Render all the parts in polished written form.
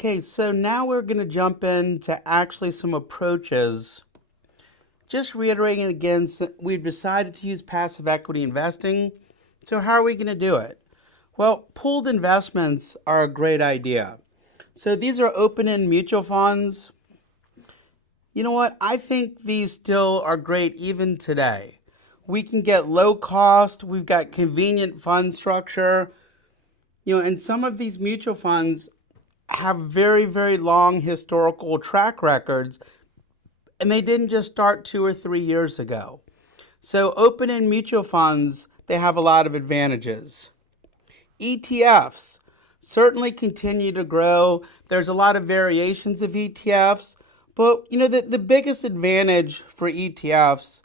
Okay, so now we're going to jump into actually some approaches. Just reiterating again, we've decided to use passive equity investing. So how are we going to do it? Well, pooled investments are a great idea. So these are open-end mutual funds. You know what? I think these still are great even today. We can get low cost, we've got convenient fund structure. And some of these mutual funds have very, very long historical track records, and they didn't just start 2 or 3 years ago. So open-end mutual funds, they have a lot of advantages. ETFs certainly continue to grow. There's a lot of variations of ETFs, but the biggest advantage for ETFs,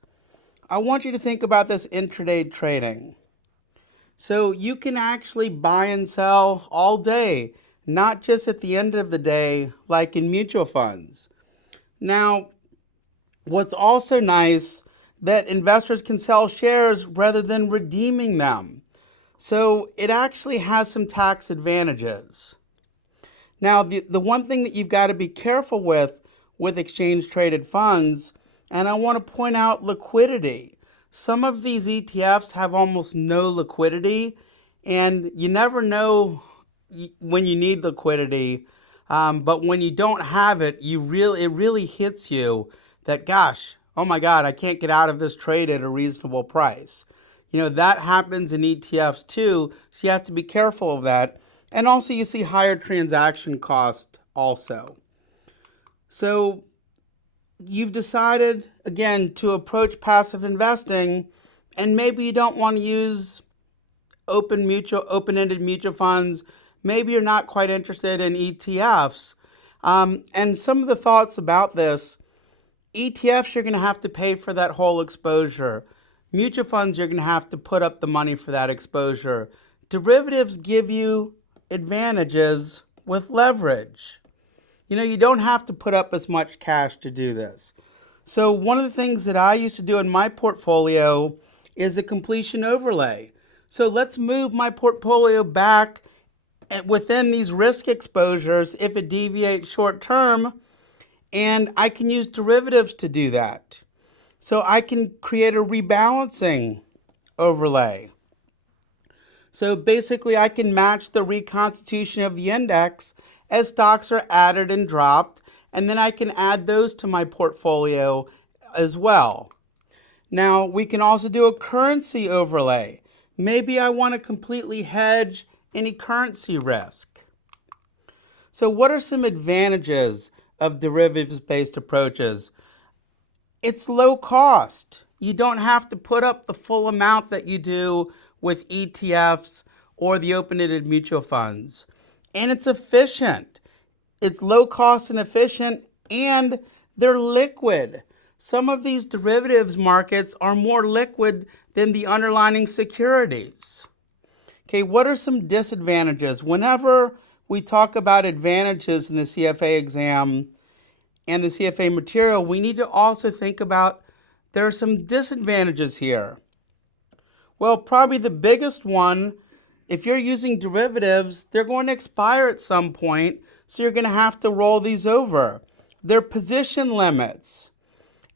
I want you to think about this intraday trading. So you can actually buy and sell all day, not just at the end of the day like in mutual funds. Now, what's also nice that investors can sell shares rather than redeeming them. So it actually has some tax advantages. Now, the one thing that you've got to be careful with exchange traded funds, and I want to point out liquidity. Some of these ETFs have almost no liquidity, and you never know when you need liquidity. But when you don't have it, it really hits you that, gosh, oh my God, I can't get out of this trade at a reasonable price. That happens in ETFs too, so you have to be careful of that. And also you see higher transaction cost also. So you've decided, again, to approach passive investing, and maybe you don't want to use open-ended mutual funds. Maybe you're not quite interested in ETFs. And some of the thoughts about this, ETFs, you're going to have to pay for that whole exposure. Mutual funds, you're going to have to put up the money for that exposure. Derivatives give you advantages with leverage. You don't have to put up as much cash to do this. So one of the things that I used to do in my portfolio is a completion overlay. So let's move my portfolio back within these risk exposures if it deviates short term, and I can use derivatives to do that. So I can create a rebalancing overlay. So basically I can match the reconstitution of the index as stocks are added and dropped, and then I can add those to my portfolio as well. Now we can also do a currency overlay. Maybe I want to completely hedge any currency risk. So what are some advantages of derivatives-based approaches? It's low cost. You don't have to put up the full amount that you do with ETFs or the open-ended mutual funds. And it's efficient. It's low cost and efficient, and they're liquid. Some of these derivatives markets are more liquid than the underlying securities. Okay, what are some disadvantages? Whenever we talk about advantages in the CFA exam and the CFA material, we need to also think about there are some disadvantages here. Well, probably the biggest one, if you're using derivatives, they're going to expire at some point, so you're going to have to roll these over. There are position limits,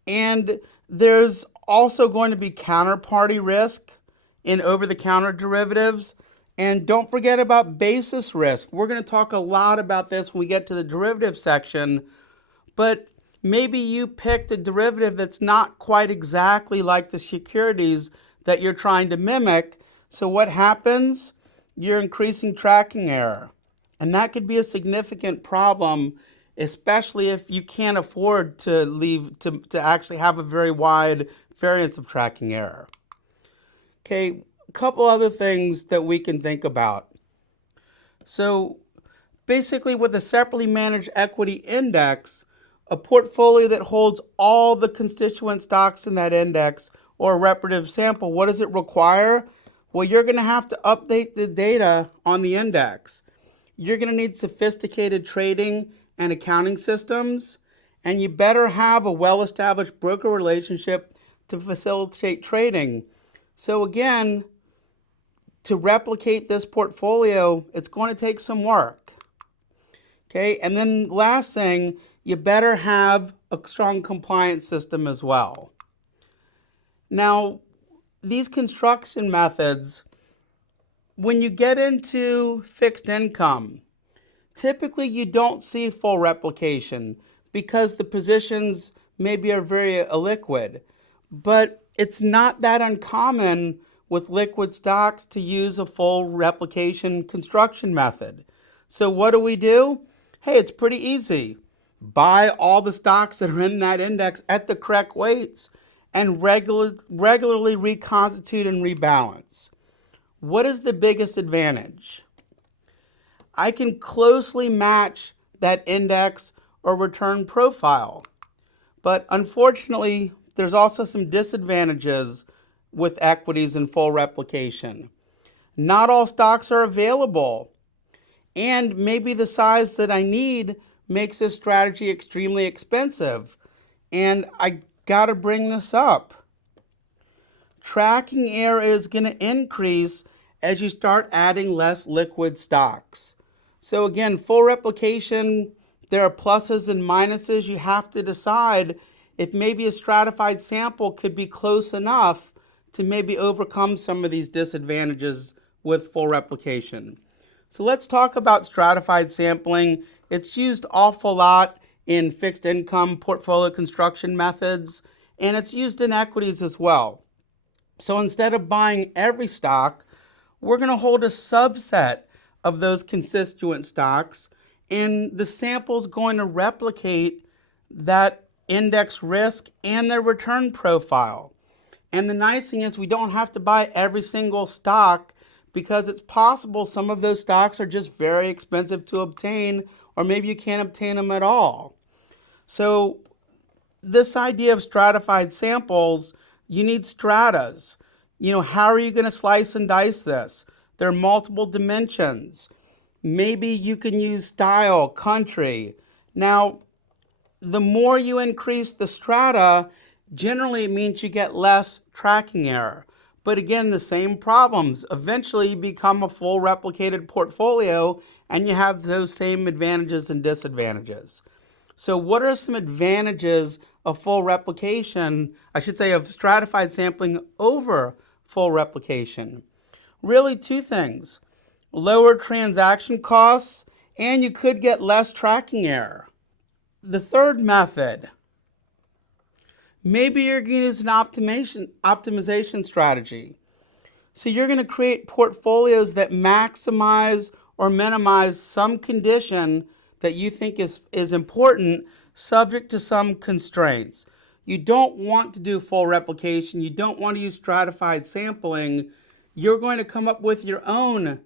and there's also going to be counterparty risk in over-the-counter derivatives. And don't forget about basis risk. We're going to talk a lot about this when we get to the derivative section, but maybe you picked a derivative that's not quite exactly like the securities that you're trying to mimic. So what happens? You're increasing tracking error. And that could be a significant problem, especially if you can't afford to actually have a very wide variance of tracking error. Okay, a couple other things that we can think about. So basically with a separately managed equity index, a portfolio that holds all the constituent stocks in that index or a representative sample, what does it require? Well, you're going to have to update the data on the index. You're going to need sophisticated trading and accounting systems, and you better have a well-established broker relationship to facilitate trading. So again, to replicate this portfolio, it's going to take some work. Okay, and then last thing, you better have a strong compliance system as well. Now, these construction methods, when you get into fixed income, typically you don't see full replication because the positions maybe are very illiquid. But it's not that uncommon with liquid stocks to use a full replication construction method. So what do? Hey, it's pretty easy. Buy all the stocks that are in that index at the correct weights and regularly reconstitute and rebalance. What is the biggest advantage? I can closely match that index or return profile. But unfortunately, there's also some disadvantages with equities and full replication. Not all stocks are available, and maybe the size that I need makes this strategy extremely expensive. And I gotta bring this up. Tracking error is going to increase as you start adding less liquid stocks. So again, full replication, there are pluses and minuses. You have to decide if maybe a stratified sample could be close enough to maybe overcome some of these disadvantages with full replication. So let's talk about stratified sampling. It's used awful lot in fixed income portfolio construction methods, and it's used in equities as well. So instead of buying every stock, we're going to hold a subset of those constituent stocks, and the sample is going to replicate that index risk and their return profile. And the nice thing is we don't have to buy every single stock because it's possible some of those stocks are just very expensive to obtain, or maybe you can't obtain them at all. So this idea of stratified samples, you need stratas. How are you going to slice and dice this? There are multiple dimensions. Maybe you can use style, country. Now, the more you increase the strata, generally it means you get less tracking error. But again, the same problems. Eventually you become a full replicated portfolio and you have those same advantages and disadvantages. So what are some advantages of full replication, of stratified sampling over full replication? Really two things. Lower transaction costs, and you could get less tracking error. The third method, maybe you're going to use an optimization strategy. So you're going to create portfolios that maximize or minimize some condition that you think is important, subject to some constraints. You don't want to do full replication. You don't want to use stratified sampling. You're going to come up with your own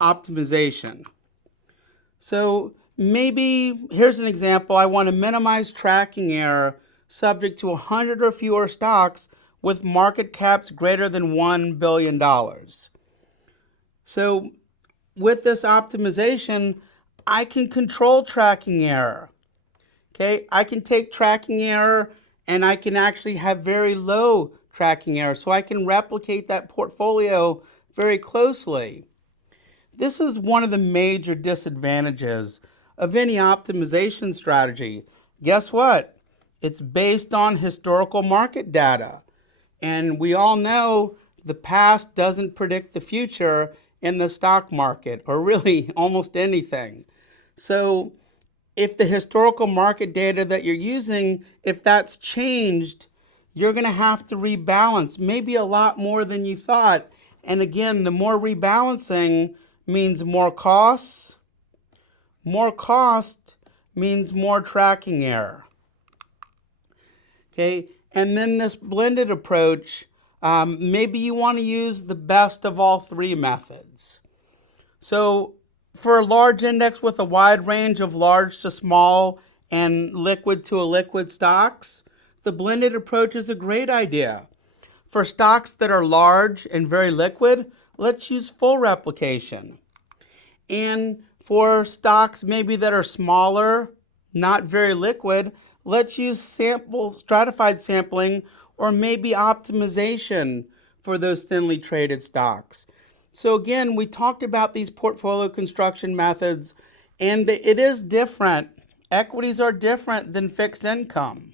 optimization. So maybe, here's an example. I want to minimize tracking error subject to 100 or fewer stocks with market caps greater than $1 billion. So with this optimization, I can control tracking error. Okay, I can take tracking error and I can actually have very low tracking error. So I can replicate that portfolio very closely. This is one of the major disadvantages of any optimization strategy. Guess what? It's based on historical market data. And we all know the past doesn't predict the future in the stock market, or really almost anything. So if the historical market data that you're using, if that's changed, you're going to have to rebalance, maybe a lot more than you thought. And again, the more rebalancing means more costs. More cost means more tracking error. Okay, and then this blended approach, maybe you want to use the best of all three methods. So for a large index with a wide range of large to small and liquid to illiquid stocks, the blended approach is a great idea. For stocks that are large and very liquid, let's use full replication. And for stocks maybe that are smaller, not very liquid, let's use stratified sampling or maybe optimization for those thinly traded stocks. So again, we talked about these portfolio construction methods, And it is different. Equities are different than fixed income.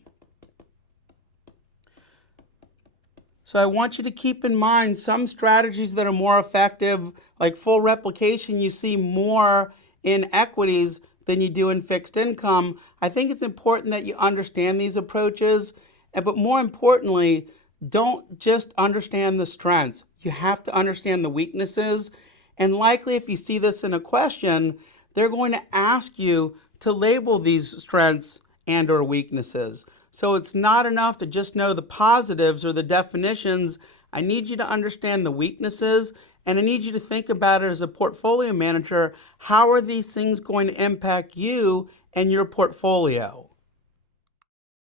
So I want you to keep in mind some strategies that are more effective, like full replication, you see more in equities than you do in fixed income. I think it's important that you understand these approaches, but more importantly, don't just understand the strengths. You have to understand the weaknesses. And likely, if you see this in a question, they're going to ask you to label these strengths and or weaknesses. So it's not enough to just know the positives or the definitions. I need you to understand the weaknesses, and I need you to think about it as a portfolio manager. How are these things going to impact you and your portfolio?